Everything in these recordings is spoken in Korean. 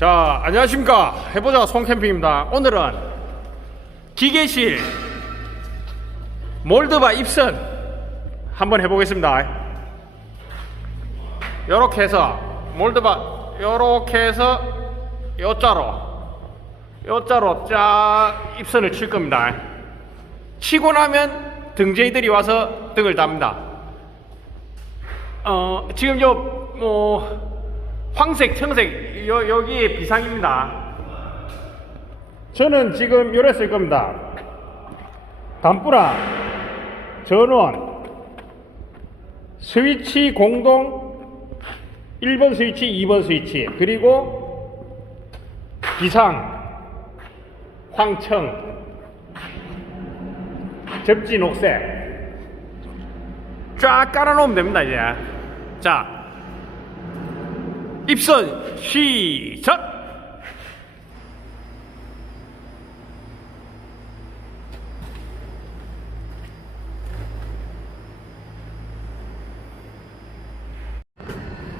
자, 안녕하십니까. 해보자 송캠핑입니다. 오늘은 기계실 몰드바 입선 한번 해보겠습니다. 요렇게 해서 몰드바 요렇게 해서 요자로 요자로 쫙 입선을 칠 겁니다. 치고 나면 등재이들이 와서 등을 답니다. 어, 지금 요, 뭐, 황색, 청색, 여, 여기에 비상입니다. 저는 지금 요래 쓸 겁니다. 단뿌라, 전원, 스위치 공동, 1번 스위치, 2번 스위치, 그리고 비상, 황청, 접지 녹색, 쫙 깔아놓으면 됩니다, 이제. 자, 입선 시작!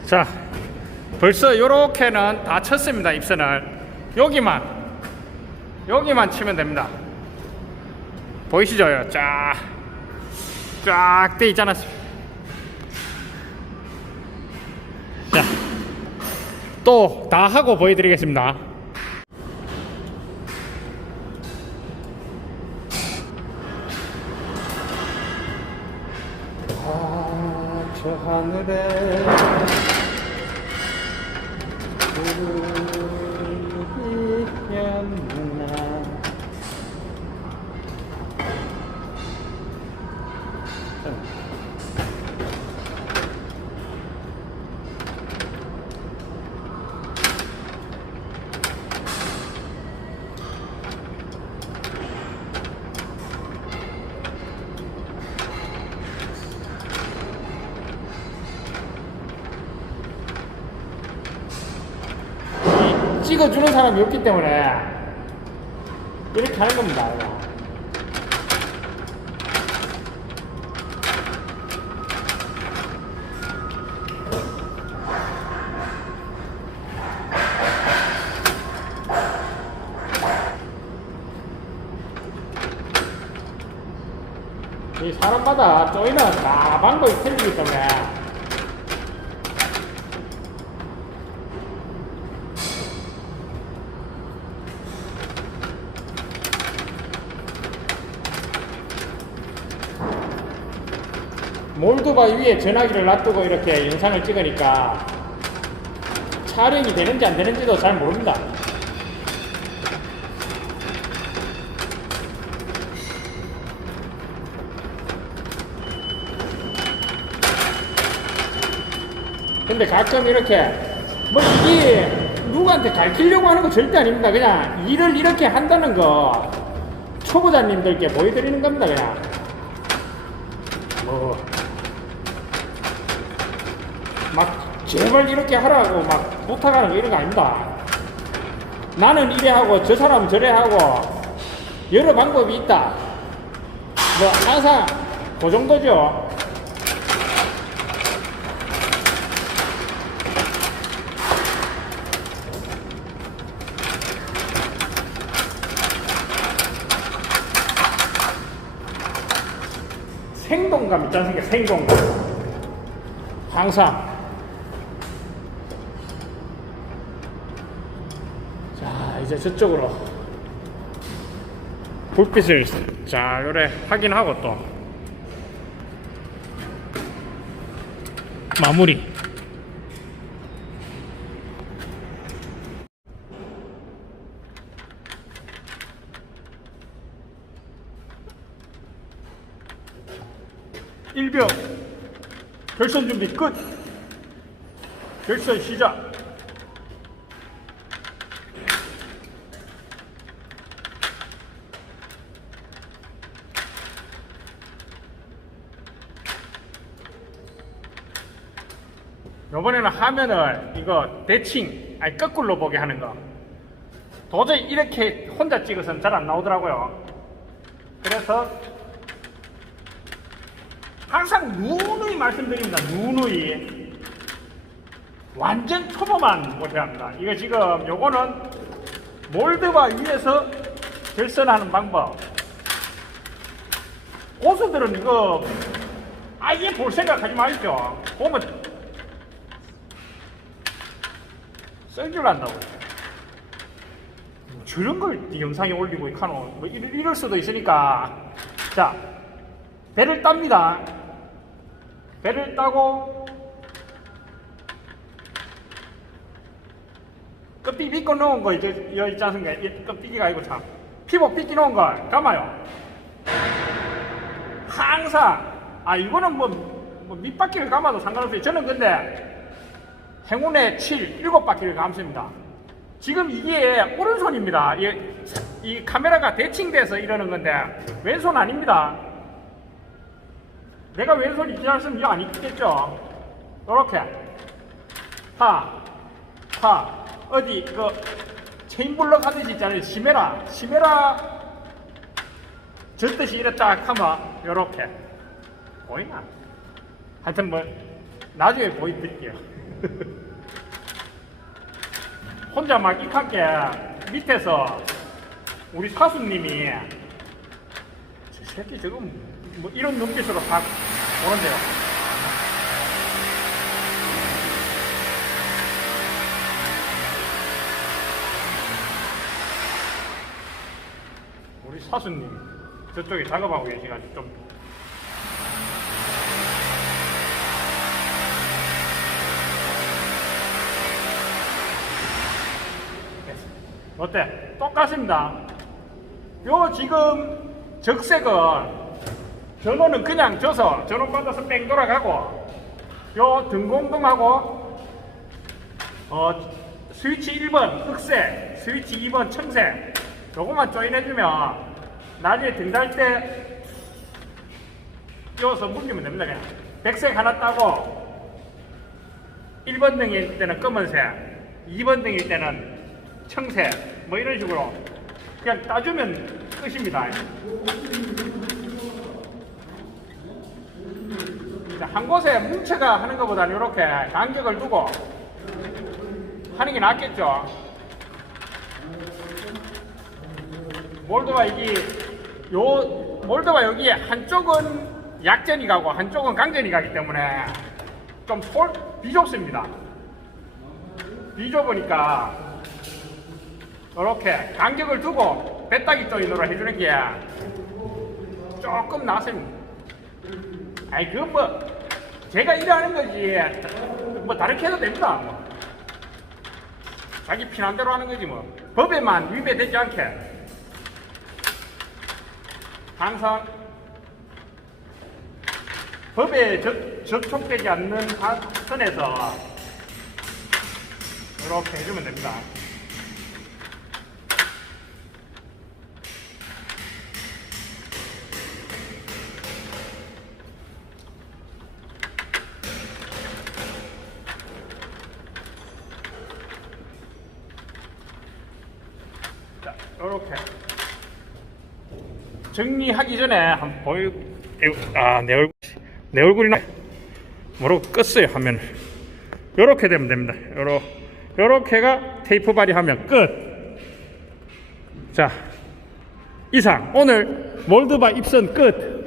자, 벌써 요렇게는 다 쳤습니다, 입선을. 여기만, 여기만 치면 됩니다. 보이시죠? 쫙, 쫙 돼 있잖아. 자, 또 다 하고 보여드리겠습니다. 찍어주는 사람이 없기 때문에 이렇게 하는 겁니다. 이 사람마다 쪼이는 다 방법이 틀리기 때문에 몰드바 위에 전화기를 놔두고 이렇게 영상을 찍으니까 촬영이 되는지 안 되는지도 잘 모릅니다. 근데 가끔 이렇게 뭐 이게 누구한테 가르치려고 하는 거 절대 아닙니다. 그냥 일을 이렇게 한다는 거 초보자님들께 보여드리는 겁니다. 그냥 뭐 막 제발 이렇게 하라고 막 부탁하는 거 이런 거 아닙니다. 나는 이래 하고 저 사람은 저래 하고 여러 방법이 있다. 뭐 항상 그 정도죠. 생동감 있지 않습니까? 생동감. 항상. 이제 저쪽으로 불빛을 자, 요래 확인하고 또 마무리. 일병 결선 준비 끝. 결선 시작. 요번에는 화면을 이거 대칭 아니 거꾸로 보게 하는 거 도저히 이렇게 혼자 찍어서는 잘 안 나오더라고요 그래서 항상 누누이 말씀드립니다 누누이 완전 초보만 보셔야 합니다. 이거 지금 요거는 몰드바 위에서 결선하는 방법. 고수들은 이거 아예 볼 생각 하지 마십시오. 보면 썰줄 안다고. 저런 걸네 영상에 올리고 이카노 뭐 이럴, 이럴 수도 있으니까 자 배를 땁니다. 배를 따고 끝삐 삐고 놓은 거 이제 여 있지 않습니까? 이 끝삐기가 아니고 참 피복 삐끼 놓은 걸 감아요. 항상 아 이거는 뭐, 뭐 밑바퀴를 감아도 상관없어요. 저는 근데 행운의 7, 7바퀴를 감습니다. 지금 이게 오른손입니다. 이, 이 카메라가 대칭돼서 이러는 건데 왼손 아닙니다. 내가 왼손 있지 않으면 이거 안 있겠죠. 이렇게 파, 파 어디 그 체인블럭 하듯이 있잖아요. 시메라, 시메라 이렇게 딱 하면 요렇게 보이나? 하여튼 뭐 나중에 보여드릴게요. 혼자 막 익하게 밑에서 우리 사수님이 저 새끼 지금 뭐 이런 눈빛으로 다 오는데요. 우리 사수님 저쪽에 작업하고 계시가지고 좀 어때? 똑같습니다. 요 지금 적색은 전원은 그냥 져서 전원 받아서 뺑 돌아가고 요 등공등하고 어 스위치 1번 흑색, 스위치 2번 청색 요것만 조인해주면 나중에 등달 때 끼워서 물리면 됩니다 그냥 백색 하나 따고 1번 등일 때는 검은색 2번 등일 때는 청색 뭐 이런 식으로 그냥 따주면 끝입니다 자, 한 곳에 뭉쳐가 하는 것보다는 이렇게 간격을 두고 하는 게 낫겠죠 몰드바 이게 요 몰드바 여기 한쪽은 약전이 가고 한쪽은 강전이 가기 때문에 좀 솔, 비좁습니다. 비좁으니까 이렇게 간격을 두고 배따기 조인으로 해주는 게 조금 낫습니다. 아이 그건 뭐 제가 일하는 거지 뭐 다르게 해도 됩니다. 뭐. 자기 피난 대로 하는 거지 뭐 법에만 위배되지 않게 항상 법에 적, 접촉되지 않는 한 선에서 이렇게 해주면 됩니다. 자, 이렇게 정리하기 전에 한번 보여 아내 얼굴 내 얼굴이나 뭐라고 껐어요 하면 요렇게 되면 됩니다. 요러 요렇게가 테이프 발이하면 끝자 이상. 오늘 몰드바 입선 끝.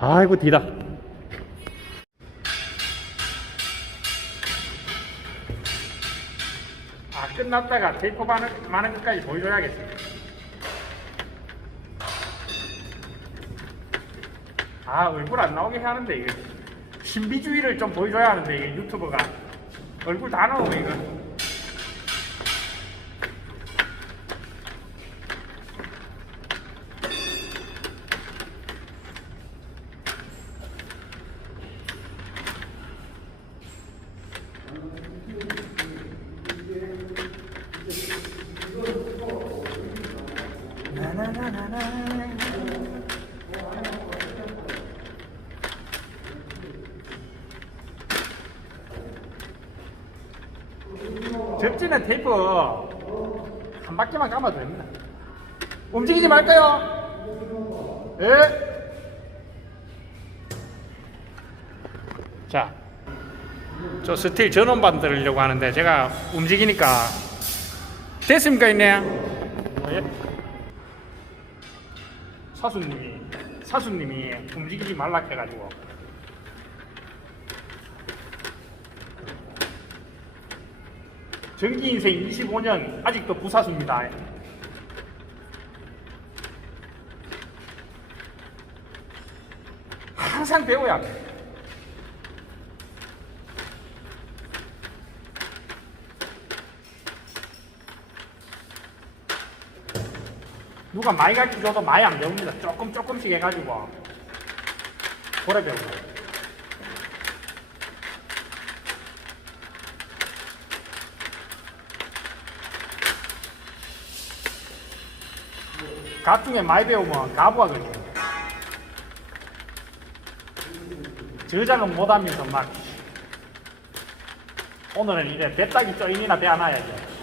아이고 디다. 아 끝났다가 테이프 많은, 많은 것까지 보여줘야겠습니다 아 얼굴 안 나오게 해야 하는데 이거 신비주의를 좀 보여줘야 하는데 이게 유튜버가. 얼굴 다 나오면 이거 접지는 테이프 한 바퀴만 감아도 됩니다. 움직이지 말까요? 예. 자, 저 스틸 전원 받으려고 하는데 제가 움직이니까 됐습니까 있네 예. 사수님이 사수님이 움직이지 말라 해가지고 전기 인생 25년 아직도 부사수입니다. 항상 배워야 돼. 누가 많이 가르쳐 줘도 많이 안 배웁니다. 조금 조금씩 해가지고 오래 배우고. 가 중에 많이 배우면 가부가 걸려. 저자는 못하면서 막 오늘은 이래 배딱이 쪼인이나 배 하나야지.